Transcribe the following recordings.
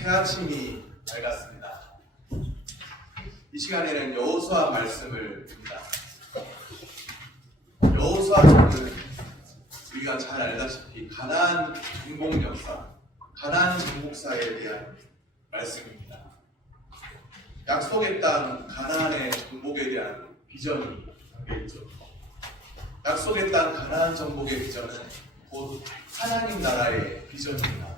새 아침이 밝았습니다. 이 시간에는 여호수아 말씀을 봅니다. 여호수아는 우리가 잘 알다시피 가나안 정복 역사, 가나안 정복사에 대한 말씀입니다. 약속의 땅 가나안의 정복에 대한 비전이 담겨있죠. 약속의 땅 가나안 정복의 비전은 곧 하나님 나라의 비전입니다.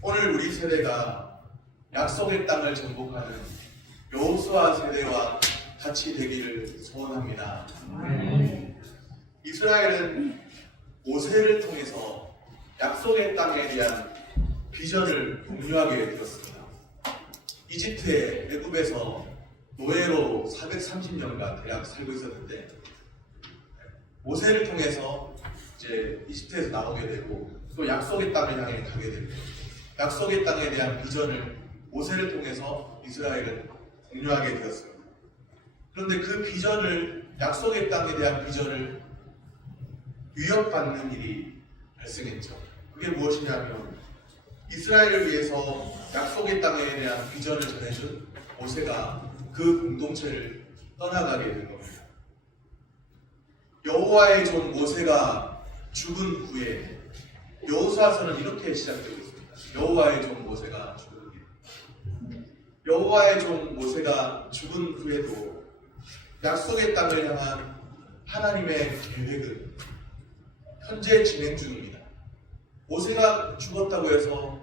오늘 우리 세대가 약속의 땅을 정복하는 여호수아 세대와 같이 되기를 소원합니다. 이스라엘은 모세를 통해서 약속의 땅에 대한 비전을 공유하게 되었습니다. 이집트의 애굽에서 노예로 430년간 대략 살고 있었는데 모세를 통해서 이제 이집트에서 나오게 되고 또 약속의 땅을 향해 가게 되고 약속의 땅에 대한 비전을 모세를 통해서 이스라엘은 공유하게 되었습니다. 그런데 그 비전을 약속의 땅에 대한 비전을 위협받는 일이 발생했죠. 그게 무엇이냐면 이스라엘을 위해서 약속의 땅에 대한 비전을 전해준 모세가 그 공동체를 떠나가게 된 겁니다. 여호와의 종 모세가 죽은 후에 여호수아서는 이렇게 시작되고 있습니다. 여호와의 종 모세가 죽은 후에 여호와의 종 모세가 죽은 후에도 약속의 땅을 향한 하나님의 계획은 현재 진행 중입니다. 모세가 죽었다고 해서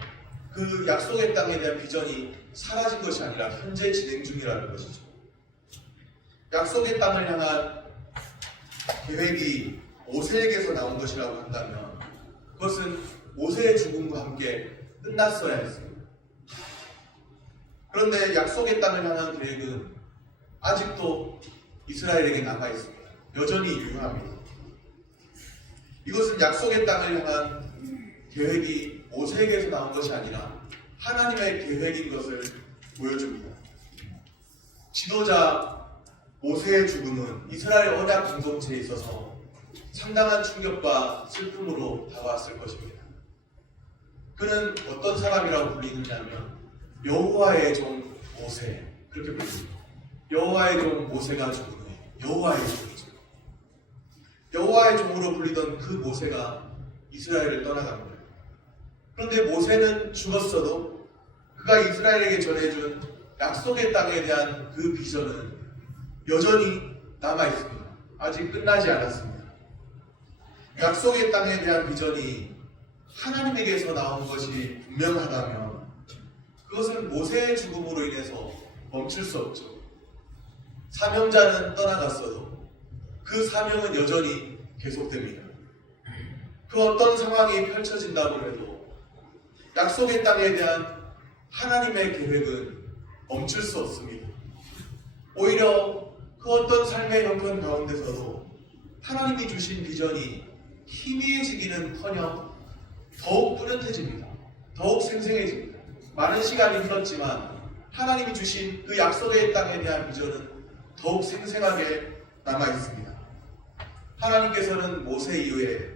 그 약속의 땅에 대한 비전이 사라진 것이 아니라 현재 진행 중이라는 것이죠. 약속의 땅을 향한 계획이 모세에게서 나온 것이라고 한다면 그것은 모세의 죽음과 함께 끝났어야 했습니다. 그런데 약속의 땅을 향한 계획은 아직도 이스라엘에게 남아 있습니다. 여전히 유효합니다. 이것은 약속의 땅을 향한 계획이 모세에게서 나온 것이 아니라 하나님의 계획인 것을 보여줍니다. 지도자 모세의 죽음은 이스라엘 언약 공동체에 있어서 상당한 충격과 슬픔으로 다가왔을 것입니다. 그는 어떤 사람이라고 불리느냐면 여호와의 종 모세, 그렇게 불립니다. 여호와의 종 모세가 죽은 후에 여호와의 종이죠. 여호와의 종으로 불리던 그 모세가 이스라엘을 떠나갑니다. 그런데 모세는 죽었어도 그가 이스라엘에게 전해준 약속의 땅에 대한 그 비전은 여전히 남아있습니다. 아직 끝나지 않았습니다. 약속의 땅에 대한 비전이 하나님에게서 나온 것이 분명하다면 그것은 모세의 죽음으로 인해서 멈출 수 없죠. 사명자는 떠나갔어도 그 사명은 여전히 계속됩니다. 그 어떤 상황이 펼쳐진다고 해도 약속의 땅에 대한 하나님의 계획은 멈출 수 없습니다. 오히려 그 어떤 삶의 형편 가운데서도 하나님이 주신 비전이 희미해지기는커녕 더욱 뚜렷해집니다. 더욱 생생해집니다. 많은 시간이 흘렀지만 하나님이 주신 그 약속의 땅에 대한 비전은 더욱 생생하게 남아있습니다. 하나님께서는 모세 이후에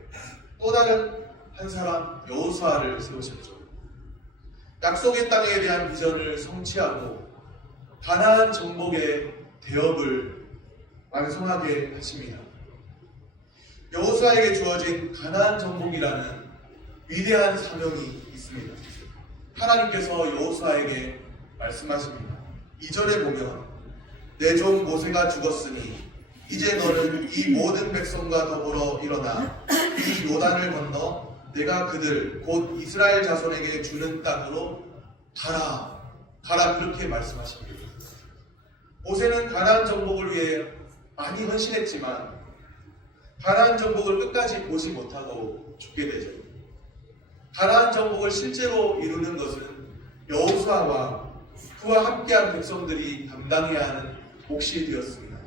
또 다른 한 사람 여호수아를 세우셨죠. 약속의 땅에 대한 비전을 성취하고 가나안 정복의 대업을 완성하게 하십니다. 여호수아에게 주어진 가나안 정복이라는 위대한 사명이 있습니다. 하나님께서 여호수아에게 말씀하십니다. 2절에 보면 내 종 모세가 죽었으니 이제 너는 이 모든 백성과 더불어 일어나 이 요단을 건너 내가 그들 곧 이스라엘 자손에게 주는 땅으로 가라. 그렇게 말씀하십니다. 모세는 가나안 정복을 위해 많이 헌신했지만 가나안 정복을 끝까지 보지 못하고 죽게 되죠. 가나안 정복을 실제로 이루는 것은 여호수아와 그와 함께한 백성들이 담당해야 하는 몫이 되었습니다.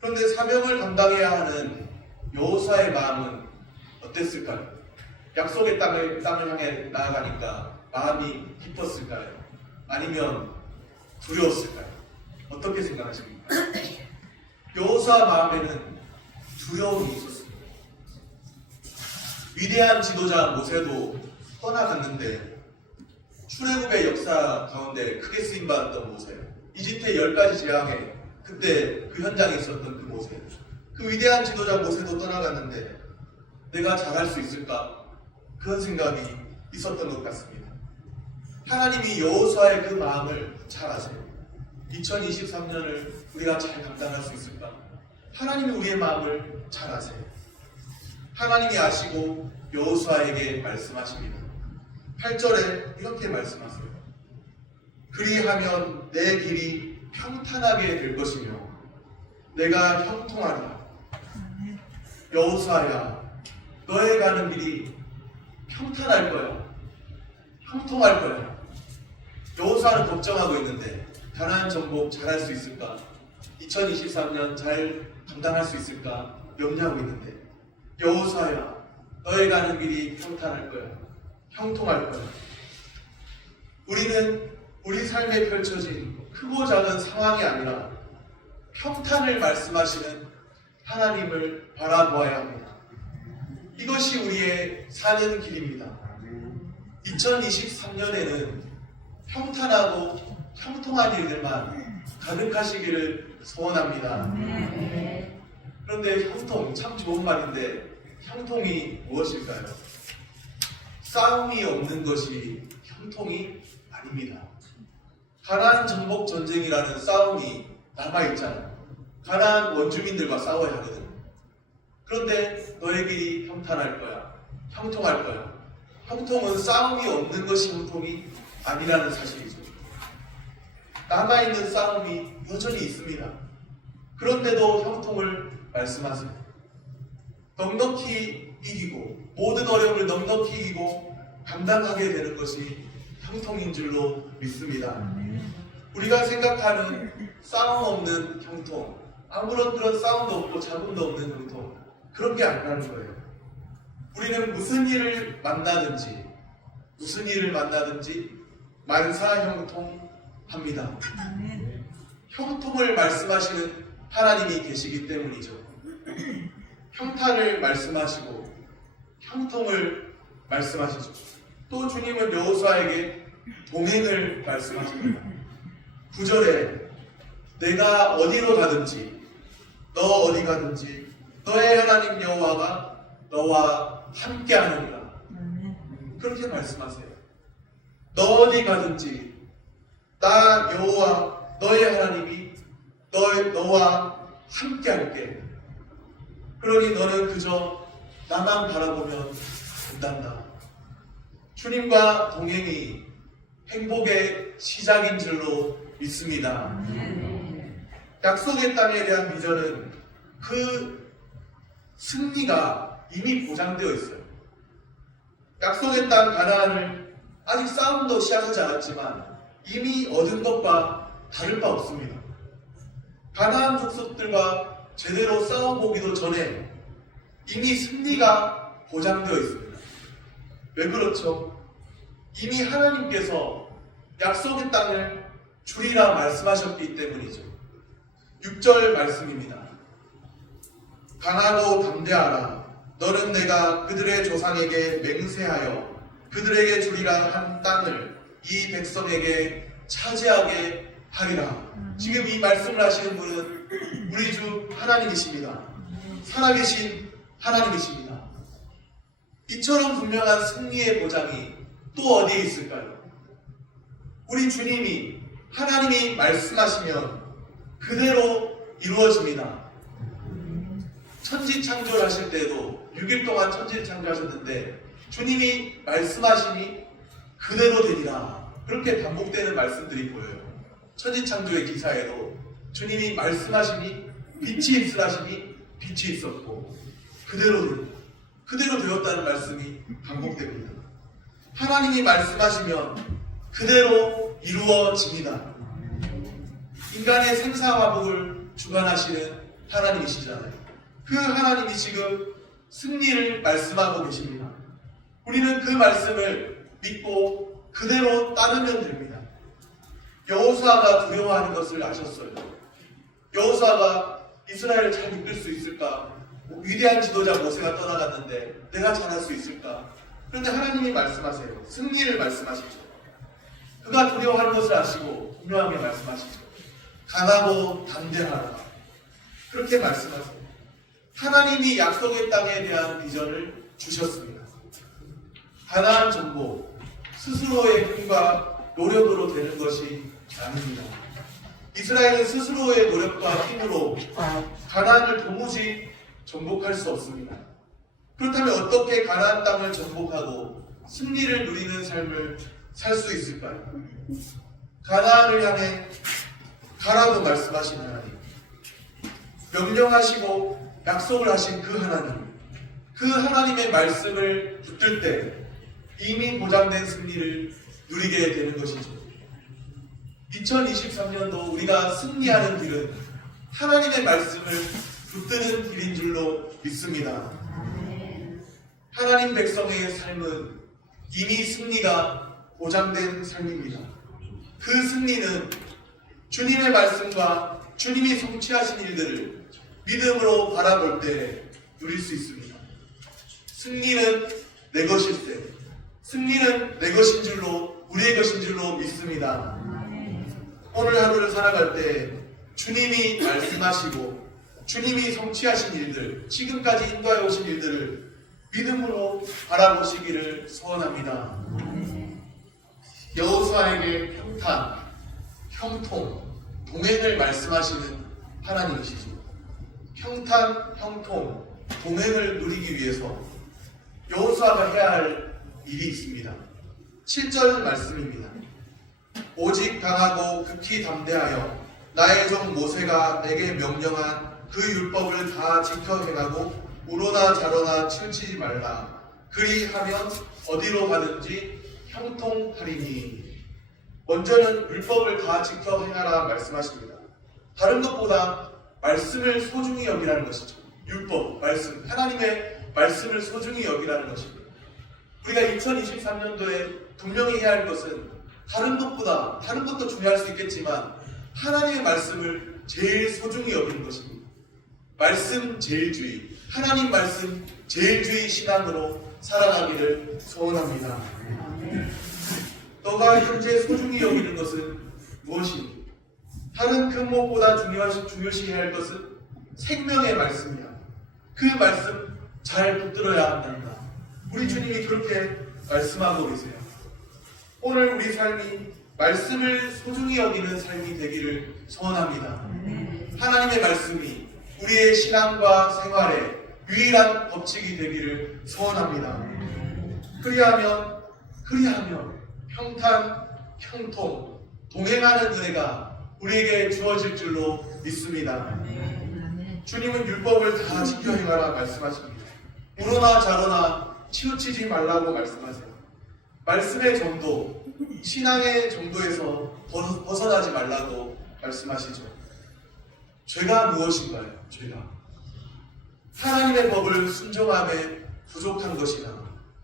그런데 사명을 감당해야 하는 여호수아의 마음은 어땠을까요? 약속의 땅을 향해 나아가니까 마음이 기뻤을까요? 아니면 두려웠을까요? 어떻게 생각하십니까? 여호수아 마음에는 두려움이 있었습니다. 위대한 지도자 모세도 떠나갔는데 출애굽의 역사 가운데 크게 쓰임받았던 모세, 이집트의 10가지 재앙에 그때 그 현장에 있었던 그 모세, 그 위대한 지도자 모세도 떠나갔는데 내가 잘할 수 있을까? 그런 생각이 있었던 것 같습니다. 하나님이 여호수아의 그 마음을 잘 아세요. 2023년을 우리가 잘 감당할 수 있을까? 하나님이 우리의 마음을 잘 아세요. 하나님이 아시고 여호수아에게 말씀하십니다. 8절에 이렇게 말씀하세요. 그리하면 내 길이 평탄하게 될 것이며 내가 형통하리라. 여호수아야, 너의 가는 길이 평탄할 거야. 형통할 거야. 여호수아는 걱정하고 있는데 가나안 정복 잘할 수 있을까? 2023년 잘 감당할 수 있을까? 염려하고 있는데 여호수아야, 너의 가는 길이 평탄할 거야. 형통할 거야. 우리는 우리 삶에 펼쳐진 크고 작은 상황이 아니라 평탄을 말씀하시는 하나님을 바라보아야 합니다. 이것이 우리의 사는 길입니다. 2023년에는 평탄하고 형통한 일들만 가득하시기를 소원합니다. 그런데 형통, 참 좋은 말인데 형통이 무엇일까요? 싸움이 없는 것이 형통이 아닙니다. 가나안 정복 전쟁이라는 싸움이 남아있잖아요. 가나안 원주민들과 싸워야 하거든. 그런데 너의 길이 평탄할 거야. 형통할 거야. 형통은 싸움이 없는 것이 형통이 아니라는 사실이죠. 남아있는 싸움이 여전히 있습니다. 그런데도 형통을 말씀하세요. 넉넉히 이기고 모든 어려움을 넉넉히 이기고 감당하게 되는 것이 형통인 줄로 믿습니다. 우리가 생각하는 싸움 없는 형통, 아무런 그런 싸움도 없고 잡음도 없는 형통, 그런 게 아니라는 거예요. 우리는 무슨 일을 만나든지 만사형통합니다. 형통을 말씀하시는 하나님이 계시기 때문이죠. 평탄을 말씀하시고 형통을 말씀하시죠. 또 주님은 여호수아에게 동행을 말씀하십니다. 9절에 내가 어디로 가든지 너 어디 가든지 너의 하나님 여호와가 너와 함께하느니라. 그렇게 말씀하세요. 너 어디 가든지 나 여호와 너의 하나님이 너와 함께할게. 그러니 너는 그저 나만 바라보면 된단다. 주님과 동행이 행복의 시작인 줄로 믿습니다. 약속의 땅에 대한 비전은 그 승리가 이미 보장되어 있어요. 약속의 땅 가나안을 아직 싸움도 시작하지 않았지만 이미 얻은 것과 다를 바 없습니다. 가나안 족속들과 제대로 싸워보기도 전에 이미 승리가 보장되어 있습니다. 왜 그렇죠? 이미 하나님께서 약속의 땅을 주리라 말씀하셨기 때문이죠. 6절 말씀입니다. 강하고 담대하라. 너는 내가 그들의 조상에게 맹세하여 그들에게 주리라 한 땅을 이 백성에게 차지하게 하리라. 지금 이 말씀을 하시는 분은 우리 주 하나님이십니다. 살아계신 하나님이십니다. 이처럼 분명한 승리의 보장이 또 어디에 있을까요? 우리 주님이 하나님이 말씀하시면 그대로 이루어집니다. 천지창조를 하실 때도 6일 동안 천지창조하셨는데 주님이 말씀하시니 그대로 되리라. 그렇게 반복되는 말씀들이 보여요. 천지창조의 기사에도 주님이 말씀하시니 빛이 있으라시니 빛이 있었고 그대로 되었다는 말씀이 반복됩니다. 하나님이 말씀하시면 그대로 이루어집니다. 인간의 생사화복을 주관하시는 하나님이시잖아요. 그 하나님이 지금 승리를 말씀하고 계십니다. 우리는 그 말씀을 믿고 그대로 따르면 됩니다. 여호수아가 두려워하는 것을 아셨어요. 여호수아가 이스라엘을 잘 이끌 수 있을까? 위대한 지도자 모세가 떠나갔는데 내가 잘할 수 있을까? 그런데 하나님이 말씀하세요. 승리를 말씀하시죠. 그가 두려워하는 것을 아시고 분명하게 말씀하시죠. 강하고 담대하라. 그렇게 말씀하세요. 하나님이 약속의 땅에 대한 비전을 주셨습니다. 가나안 정복, 스스로의 힘과 노력으로 되는 것이 아닙니다. 이스라엘은 스스로의 노력과 힘으로 가나안을 도무지 정복할 수 없습니다. 그렇다면 어떻게 가나안 땅을 정복하고 승리를 누리는 삶을 살 수 있을까요? 가나안을 향해 가라고 말씀하신 하나님, 명령하시고 약속을 하신 그 하나님, 그 하나님의 말씀을 붙들 때 이미 보장된 승리를 누리게 되는 것이죠. 2023년도 우리가 승리하는 길은 하나님의 말씀을 붙드는 길인 줄로 믿습니다. 하나님 백성의 삶은 이미 승리가 보장된 삶입니다. 그 승리는 주님의 말씀과 주님이 성취하신 일들을 믿음으로 바라볼 때 누릴 수 있습니다. 승리는 내 것일 때, 승리는 내 것인 줄로, 우리의 것인 줄로 믿습니다. 오늘 하루를 살아갈 때 주님이 말씀하시고 주님이 성취하신 일들, 지금까지 인도해 오신 일들을 믿음으로 바라보시기를 소원합니다. 여호수아에게 평탄, 형통, 동행을 말씀하시는 하나님이시죠. 평탄, 형통, 동행을 누리기 위해서 여호수아가 해야 할 일이 있습니다. 7절 말씀입니다. 오직 강하고 극히 담대하여 나의 종 모세가 내게 명령한 그 율법을 다 지켜 행하고 우로나 자로나 치우치지 말라. 그리하면 어디로 가든지 형통하리니. 먼저는 율법을 다 지켜 행하라 말씀하십니다. 다른 것보다 말씀을 소중히 여기라는 것이죠. 율법, 말씀, 하나님의 말씀을 소중히 여기라는 것입니다. 우리가 2023년도에 분명히 해야 할 것은 다른 것보다, 다른 것도 중요할 수 있겠지만 하나님의 말씀을 제일 소중히 여기는 것입니다. 말씀 제일주의, 하나님 말씀 제일주의 신앙으로 살아가기를 소원합니다. 너가 현재 소중히 여기는 것은 무엇입니까? 다른 그 무엇보다 중요시 할 것은 생명의 말씀이야. 그 말씀 잘 붙들어야 한단다. 우리 주님이 그렇게 말씀하고 계세요. 오늘 우리 삶이 말씀을 소중히 여기는 삶이 되기를 소원합니다. 하나님의 말씀이 우리의 신앙과 생활의 유일한 법칙이 되기를 소원합니다. 그리하면 평탄, 형통, 동행하는 은혜가 우리에게 주어질 줄로 믿습니다. 주님은 율법을 다 지켜 행하라 말씀하십니다. 우로나 자로나 치우치지 말라고 말씀하세요. 말씀의 정도, 신앙의 정도에서 벗어나지 말라고 말씀하시죠. 죄가 무엇인가요? 죄가 하나님의 법을 순종함에 부족한 것이나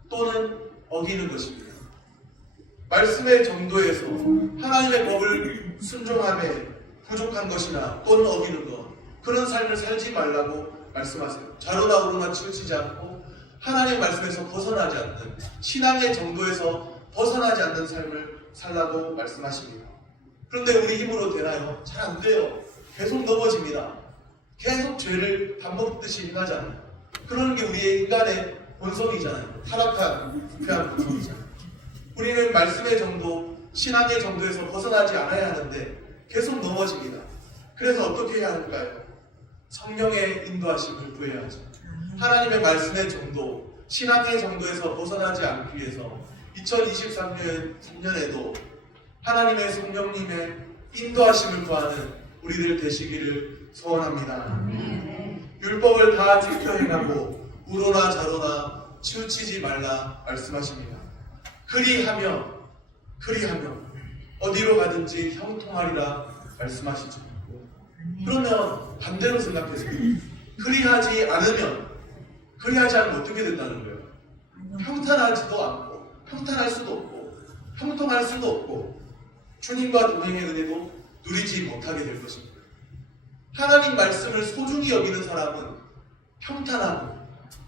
또는 어기는 것입니다. 말씀의 정도에서 하나님의 법을 순종함에 부족한 것이나 또는 어기는 것, 그런 삶을 살지 말라고 말씀하세요. 자로나 우로나 치우치지 않고 하나님의 말씀에서 벗어나지 않는, 신앙의 정도에서 벗어나지 않는 삶을 살라고 말씀하십니다. 그런데 우리 힘으로 되나요? 잘 안 돼요. 계속 넘어집니다. 계속 죄를 반복듯이 행하잖아요. 그러는 게 우리의 인간의 본성이잖아요. 타락한, 부패한 본성이잖아요. 우리는 말씀의 정도, 신앙의 정도에서 벗어나지 않아야 하는데 계속 넘어집니다. 그래서 어떻게 해야 할까요? 성령의 인도하심을 구해야죠. 하나님의 말씀의 정도, 신앙의 정도에서 벗어나지 않기 위해서 2023년에도 하나님의 성령님의 인도하심을 구하는 우리들 되시기를 소원합니다. 율법을 다 지켜 행하고 우로나 자로나 치우치지 말라 말씀하십니다. 그리하면 어디로 가든지 형통하리라 말씀하시죠. 그러면 반대로 생각해서요. 그리하지 않으면 어떻게 된다는 거예요? 평탄하지도 않고, 평탄할 수도 없고, 형통할 수도 없고, 주님과 동행의 은혜도 누리지 못하게 될 것입니다. 하나님 말씀을 소중히 여기는 사람은 평탄하고,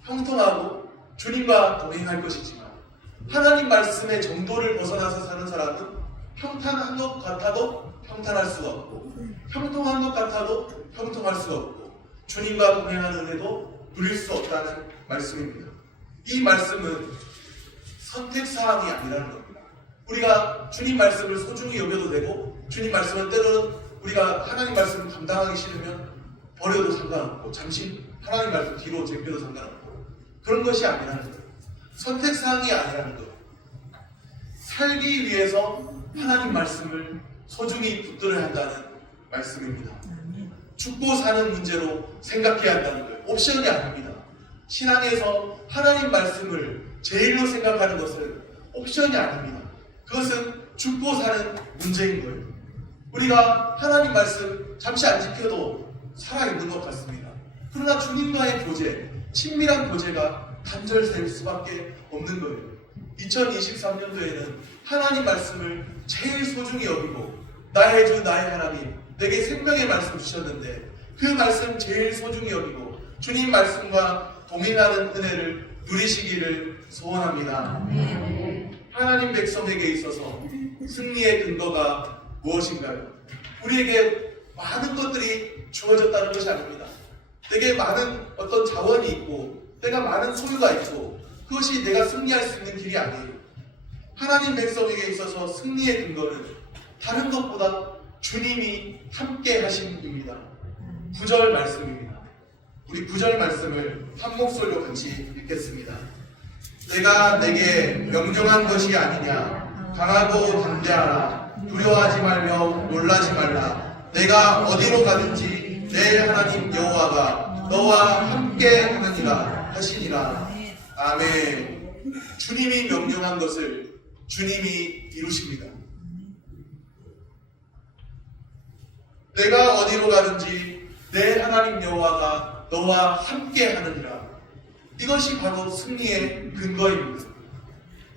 형통하고, 주님과 동행할 것이지만, 하나님 말씀의 정도를 벗어나서 사는 사람은 평탄한 것 같아도 평탄할 수가 없고, 형통한 것 같아도 형통할 수가 없고, 주님과 동행하는 은혜도 누릴 수 없다는 말씀입니다. 이 말씀은 선택사항이 아니라는 겁니다. 우리가 주님 말씀을 소중히 여겨도 되고, 주님 말씀은 때로는 우리가 하나님 말씀을 감당하기 싫으면 버려도 상관없고, 잠시 하나님 말씀 뒤로 제껴도 상관없고, 그런 것이 아니라는 거예요. 선택사항이 아니라는 거예요. 살기 위해서 하나님 말씀을 소중히 붙들어야 한다는 말씀입니다. 죽고 사는 문제로 생각해야 한다는 거예요. 옵션이 아닙니다. 신앙에서 하나님 말씀을 제일로 생각하는 것은 옵션이 아닙니다. 그것은 죽고 사는 문제인 거예요. 우리가 하나님 말씀 잠시 안 지켜도 살아있는 것 같습니다. 그러나 주님과의 교제, 친밀한 교제가 단절될 수밖에 없는 거예요. 2023년도에는 하나님 말씀을 제일 소중히 여기고, 나의 주 나의 하나님 내게 생명의 말씀 주셨는데 그 말씀 제일 소중히 여기고 주님 말씀과 동행하는 은혜를 누리시기를 소원합니다. 하나님 백성에게 있어서 승리의 근거가 무엇인가요? 우리에게 많은 것들이 주어졌다는 것이 아닙니다. 내게 많은 어떤 자원이 있고 내가 많은 소유가 있고 그것이 내가 승리할 수 있는 길이 아니에요. 하나님 백성에게 있어서 승리의 근거는 다른 것보다 주님이 함께 하심입니다. 9절 말씀입니다. 우리 9절 말씀을 한 목소리로 같이 읽겠습니다. 내가 내게 명령한 것이 아니냐. 강하고 담대하라. 두려워하지 말며 놀라지 말라. 내가 어디로 가든지 내 하나님 여호와가 너와 함께 하느니라 하시니라. 아멘. 주님이 명령한 것을 주님이 이루십니다. 내가 어디로 가든지 내 하나님 여호와가 너와 함께 하느니라. 이것이 바로 승리의 근거입니다.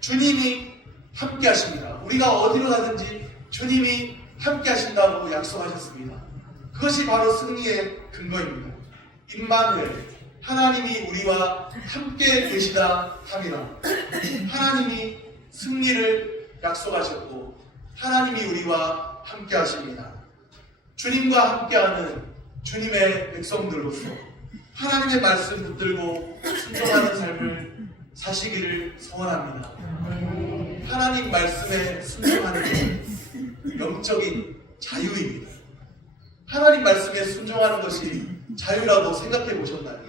주님이 함께 하십니다. 우리가 어디로 가든지 주님이 함께 하신다고 약속하셨습니다. 그것이 바로 승리의 근거입니다. 임마누엘, 하나님이 우리와 함께 계시다 함이라. 하나님이 승리를 약속하셨고 하나님이 우리와 함께 하십니다. 주님과 함께하는 주님의 백성들로서 하나님의 말씀 붙들고 순종하는 삶을 사시기를 소원합니다. 하나님 말씀에 순종하는 것은 영적인 자유입니다. 하나님 말씀에 순종하는 것이 자유라고 생각해 보셨나요?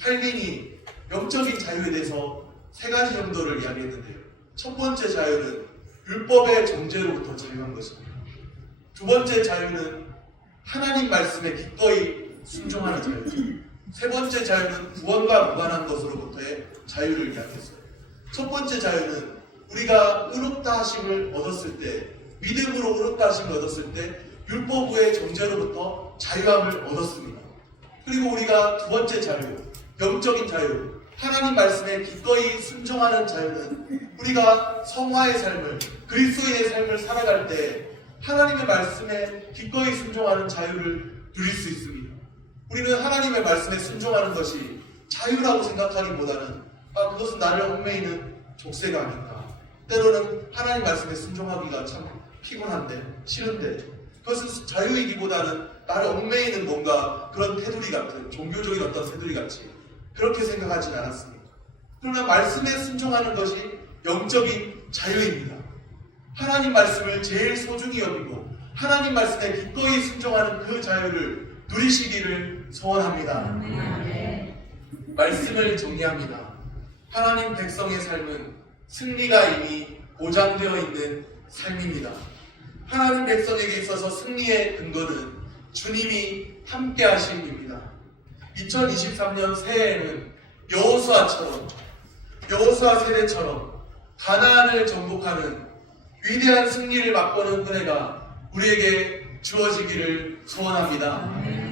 칼빈이 영적인 자유에 대해서 세 가지 정도를 이야기했는데요. 첫 번째 자유는 율법의 정죄로부터 자유한 것입니다. 두 번째 자유는 하나님 말씀에 기꺼이 순종하는 자유죠. 세 번째 자유는 구원과 무관한 것으로부터의 자유를 이야기했어요. 첫 번째 자유는 우리가 의롭다 하심을 얻었을 때, 믿음으로 의롭다 하심을 얻었을 때 율법의 정죄로부터 자유함을 얻었습니다. 그리고 우리가 두 번째 자유, 영적인 자유, 하나님 말씀에 기꺼이 순종하는 자유는 우리가 성화의 삶을, 그리스도의 삶을 살아갈 때 하나님의 말씀에 기꺼이 순종하는 자유를 누릴 수 있습니다. 우리는 하나님의 말씀에 순종하는 것이 자유라고 생각하기보다는 그것은 나를 얽매이는 족쇄가 아닌가. 때로는 하나님 말씀에 순종하기가 참 피곤한데, 싫은데 그것은 자유이기보다는 나를 얽매이는 뭔가 그런 테두리 같은, 종교적인 어떤 테두리 같이 그렇게 생각하진 않았습니다. 그러나 말씀에 순종하는 것이 영적인 자유입니다. 하나님 말씀을 제일 소중히 여기고 하나님 말씀에 기꺼이 순종하는 그 자유를 누리시기를 소원합니다. 말씀을 정리합니다. 하나님 백성의 삶은 승리가 이미 보장되어 있는 삶입니다. 하나님 백성에게 있어서 승리의 근거는 주님이 함께 하심입니다. 2023년 새해에는 여호수아 세대처럼 가나안을 정복하는 위대한 승리를 맛보는 은혜가 우리에게 주어지기를 소원합니다.